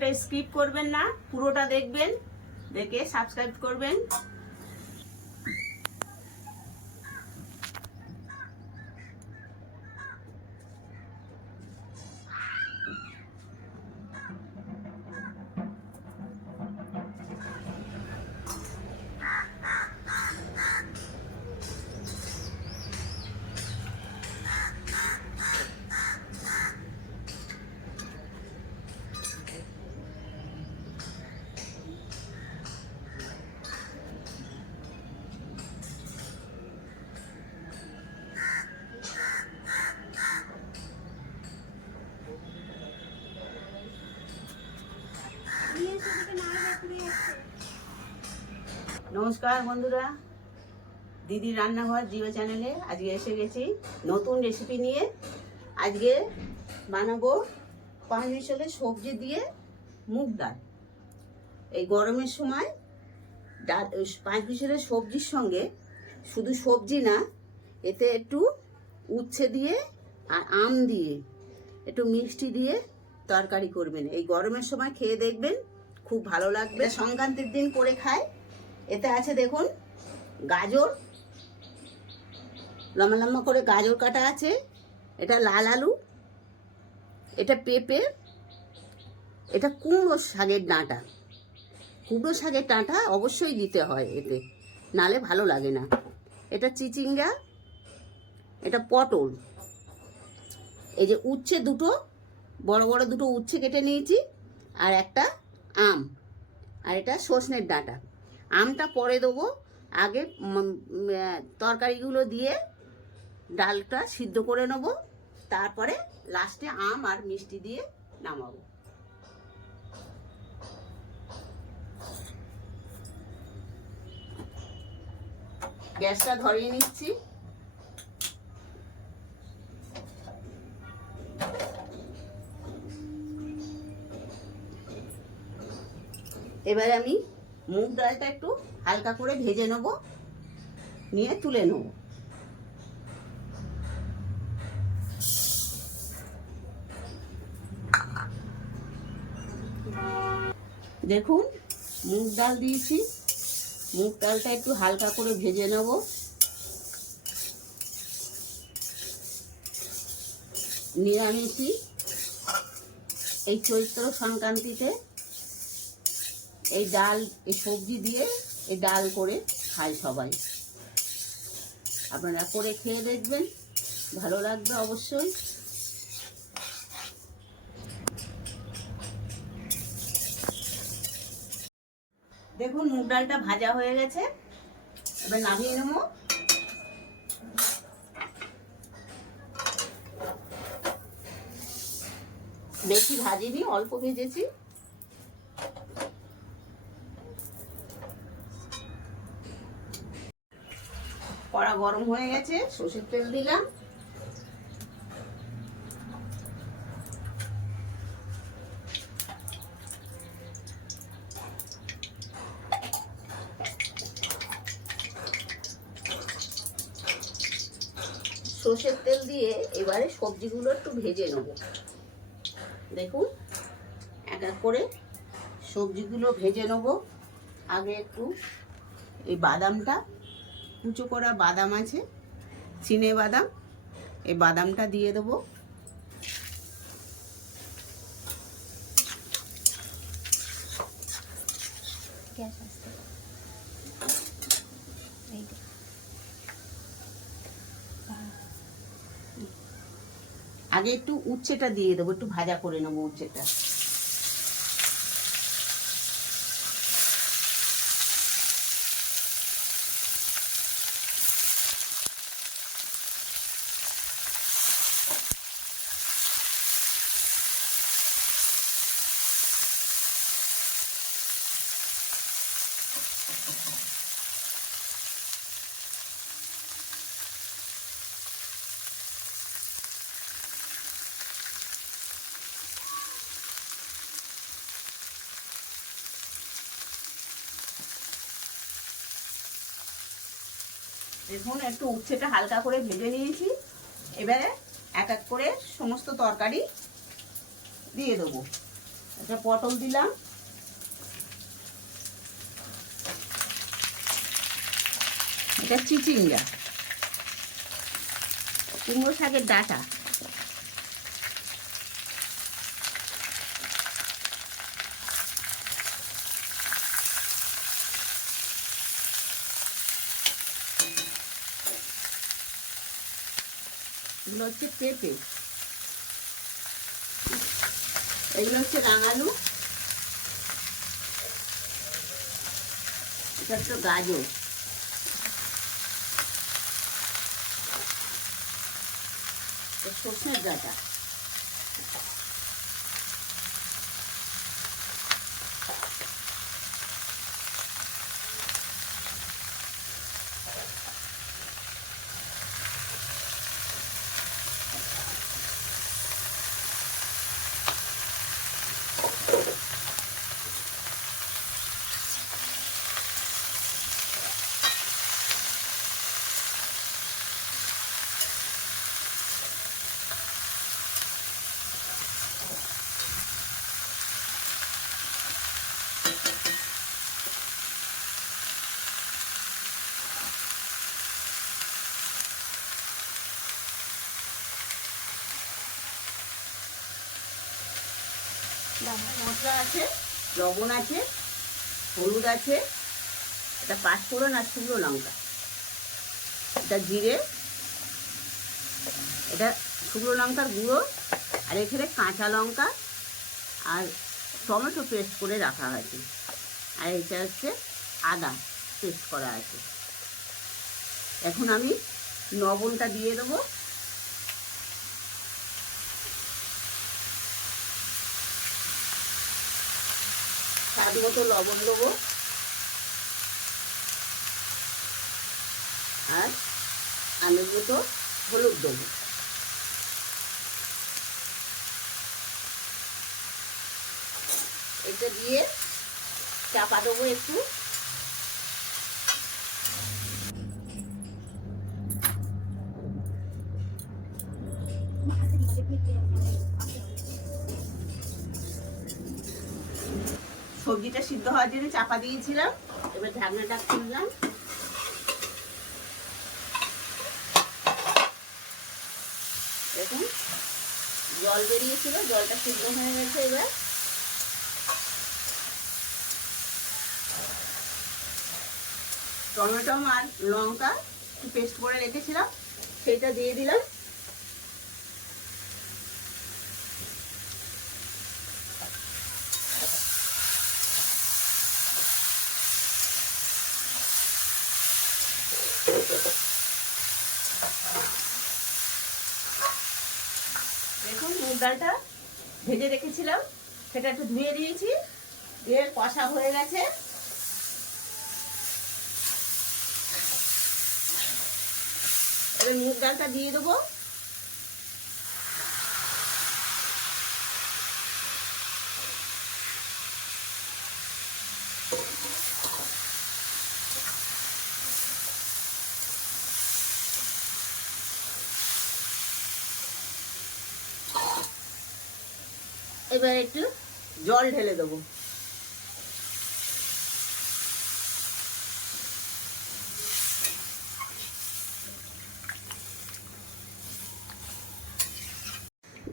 ভিডিওটা স্কিপ করবেন না পুরোটা দেখবেন দেখে সাবস্ক্রাইব করবেন। নমস্কার বন্ধুরা। দিদি রান্নাঘর জিও চ্যানেলে আজকে এসে গেছি নতুন রেসিপি নিয়ে। আজকে বানাবো পাঁচ মিশালে সবজি দিয়ে মুগ ডাল। এই গরমের সময় ডাল পাঁচ মিশালের সবজির সঙ্গে শুধু সবজি না, এতে একটু উচ্ছে দিয়ে আর আম দিয়ে, একটু মিষ্টি দিয়ে তরকারি করবেন। এই গরমের সময় খেয়ে দেখবেন, খুব ভালো লাগবে। সংক্রান্তির দিন করে খায় এতে আছে দেখুন গাজর। লম্বা লম্বা করে গাজর কাটা আছে। এটা লাল আলু। এটা পেঁপে। এটা কুমড়ো শাকের ডাঁটা। কুমড়ো শাকের ডাঁটা অবশ্যই দিতে হয় এতে। নালে ভালো লাগে না। এটা চিচিঙ্গা। এটা পটল। এই যে উচ্ছে দুটো, বড় বড় দুটো উচ্ছে কেটে নিয়েছি। আর একটা আম। আর এটা সজনের ডাঁটা। আমটা পরে দেবো। আগে তরকারিগুলো দিয়ে ডালটা সিদ্ধ করে নেব। তারপরে লাস্টে আম আর মিষ্টি দিয়ে নামাবো। গ্যাসটা ধরিয়ে নিচ্ছি। এবারে আমি মুগ ডালটা একটু হালকা করে ভেজে নেব, নিয়ে তুলে নেব। দেখুন, মুগ ডাল দিয়েছি। মুগ ডালটা একটু হালকা করে ভেজে নেব। নিরামিষি এই চৈত্র সংক্রান্তিতে। এই ডাল, এই সবজি দিয়ে এই ডাল করে খায় সবাই। আপনারা করে খেয়ে দেখবেন, ভালো লাগবে অবশ্যই। দেখুন, মুগ ডালটা ভাজা হয়ে গেছে। এবার নামিয়ে নেব। বেশি ভাজিনি, অল্প ভেজেছি। কড়া গরম হয়ে গেছে, সর্ষের তেল দিলাম। সর্ষের তেল দিয়ে এবারে সবজিগুলো একটু ভেজে নেব। দেখুন, এক এক করে সবজিগুলো ভেজে নেব। আগে একটু এই বাদামটা কুচো করা বাদাম আছে চিনে বাদাম এই বাদামটা দিয়ে দেবো। আগে একটু উচ্ছেটা দিয়ে দেবো একটু ভাজা করে নেব উচ্ছেটা। দেখুন, একটু উচ্ছেটা হালকা করে ভেজে নিয়েছি। এবারে এক এক করে সমস্ত তরকারি দিয়ে দেবো। একটা পটল দিলাম। এটা চিচিঙ্গা। কুমড়ো শাকের ডাটা। এগুলো হচ্ছে পেঁপে। এগুলো হচ্ছে রাঙালু। এটা হচ্ছে গাজর। সর্ষের ডাটা। মশলা আছে, লবণ আছে, হলুদ আছে এটা পাঁচফোড়ন আর শুকনো লঙ্কা। এটা জিরে এটা শুকনো লঙ্কার গুঁড়ো, আর এখানে কাঁচা লঙ্কা আর টমেটো পেস্ট করে রাখা হয়েছে। আর এটা হচ্ছে আদা পেস্ট করা আছে। এখন আমি লবণটা দিয়ে দেবো। মতো লবণ দেবো। আর আলু মতো হলুদ দেবো। এটা দিয়ে চাপা দেবো একটু। সবজিটা সিদ্ধ হওয়ার জন্য চাপা দিয়েছিলাম। এবার ঢাকনাটা খুললাম। দেখুন, জল বেরিয়েছিল, জলটা সিদ্ধ হয়ে গেছে এবার। টমেটো আর লঙ্কা পেস্ট করে রেখেছিলাম, সেটা দিয়ে দিলাম। দেখুন, মুগ ডালটা ভেজে রেখেছিলাম। সেটা একটু ধুয়ে দিয়েছি। দিয়ে কষা হয়ে গেছে। মুগ ডালটা দিয়ে দেবো। এবার একটু জল ঢেলে দেবো।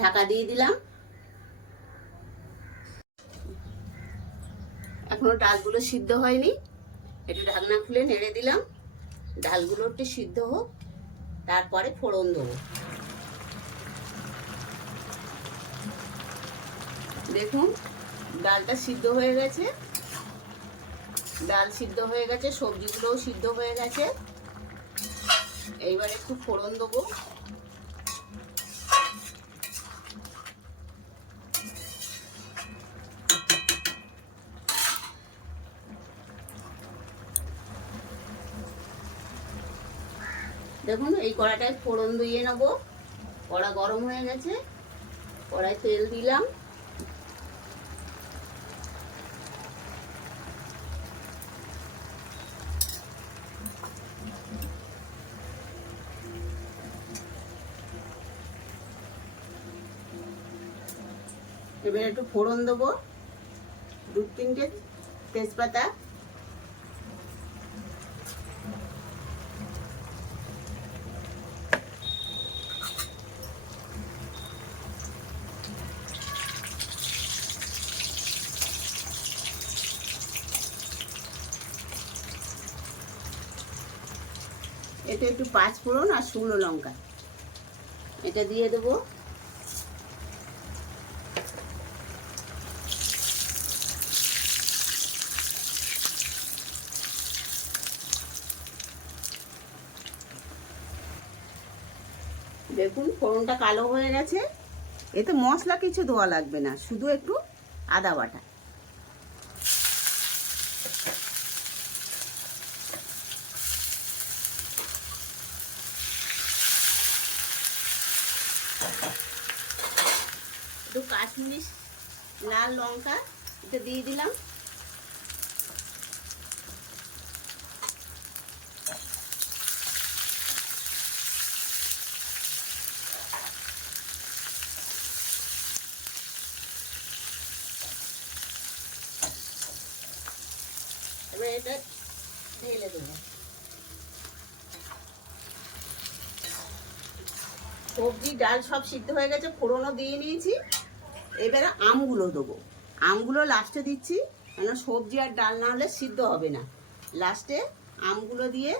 ঢাকা দিয়ে দিলাম। এখনও ডালগুলো সিদ্ধ হয়নি। একটু ঢাকনা খুলে নেড়ে দিলাম। ডালগুলো একটু সিদ্ধ হোক, তারপরে ফোড়ন দেবো। দেখুন, ডালটা সিদ্ধ হয়ে গেছে। ডাল সিদ্ধ হয়ে গেছে, সবজিগুলোও সিদ্ধ হয়ে গেছে। এইবার একটু ফোড়ন দেবো। দেখুন, এই কড়াটায় ফোড়ন দিয়ে নেব। কড়া গরম হয়ে গেছে। কড়াই তেল দিলাম। এবার একটু ফোড়ন দেবো। দু তিনটে তেজপাতা। এতে একটু পাঁচ ফোড়ন আর শুকনো লঙ্কা। এটা দিয়ে দেবো। দেখুন, ফোড়নটা কালো হয়ে গেছে। এতে মশলা কিছু ধোয়া লাগবে না, শুধু একটু আদা বাটা। একটু কাশ্মীরি লাল লঙ্কা এটা দিয়ে দিলাম এবার এটা ঢেলে দেবো সবজি, ডাল সব সিদ্ধ হয়ে গেছে, ফোড়নও দিয়ে নিয়েছি। এবারে আমগুলো দেবো। আমগুলো লাস্টে দিচ্ছি, কেন সবজি আর ডাল না হলে সিদ্ধ হবে না। লাস্টে আমগুলো দিয়ে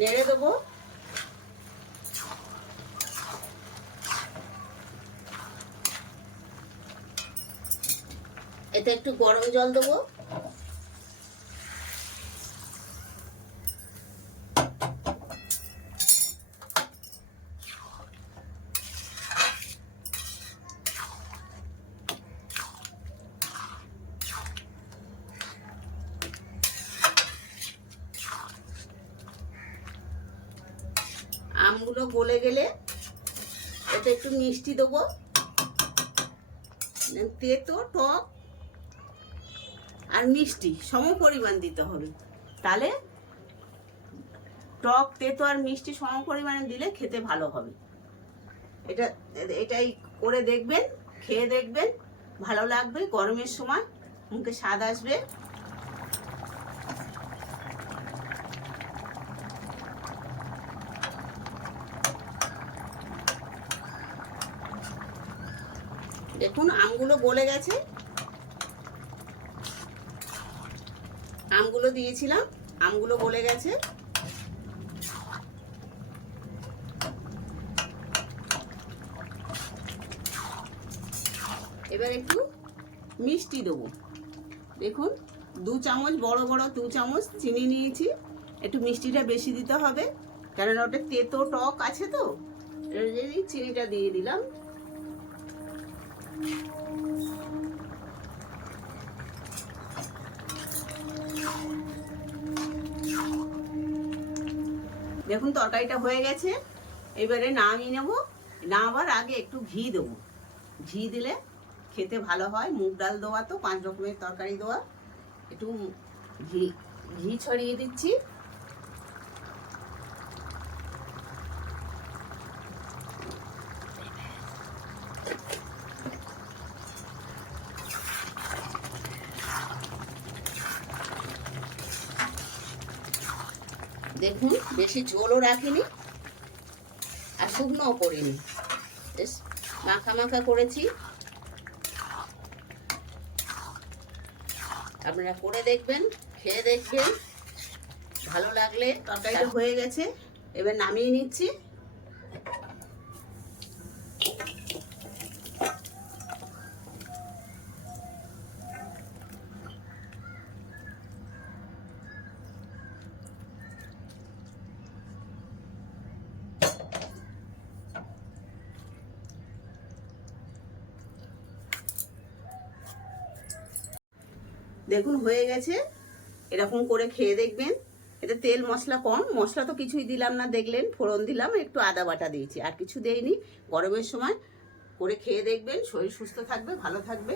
নেড়ে দেবো। এতে একটু গরম জল দেবো আমগুলো গলে গেলে এতে একটু মিষ্টি দেবো। তেতো, টক আর মিষ্টি, সম পরিমাণ দিতে হবে। তাহলে টক, তেতো আর মিষ্টি সম পরিমাণে দিলে খেতে ভালো হবে। এটা, এটাই করে দেখবেন, খেয়ে দেখবেন, ভালো লাগবে, গরমের সময় মুখে স্বাদ আসবে। দেখুন, আমগুলো গলে গেছে। আমগুলো দিয়েছিলাম, আমগুলো গলে গেছে। এবার একটু মিষ্টি দেবো। দেখুন, দু চামচ, বড় বড় দু চামচ চিনি নিয়েছি। একটু মিষ্টিটা বেশি দিতে হবে কারণ ওটা তেতো টক আছে তো জন্যই চিনিটা দিয়ে দিলাম। দেখুন তরকারিটা হয়ে গেছে। এবারে নামিয়ে নেব। নামাবার আগে একটু ঘি দেবো। ঘি দিলে খেতে ভালো হয়। মুগ ডাল দেওয়া তো, পাঁচ রকমের তরকারি দেওয়া। একটু ঘি ঘি ছড়িয়ে দিচ্ছি। দেখুন, বেশি ঝোলও রাখিনি আর শুকনোও করিনি। বেশ, মাখা মাখা করেছি। আপনারা করে দেখবেন, খেয়ে দেখবেন। ভালো লাগলে তরকারিটা হয়ে গেছে, এবার নামিয়ে নিচ্ছি। দেখুন, হয়ে গেছে। এরকম করে খেয়ে দেখবেন। এটা তেল, মশলা কম। মশলা তো কিছুই দিলাম না, দেখলেন, ফোড়ন দিলাম, একটু আদা বাটা দিয়েছি, আর কিছু দেইনি। গরমের সময় করে খেয়ে দেখবেন, শরীর সুস্থ থাকবে, ভালো থাকবে।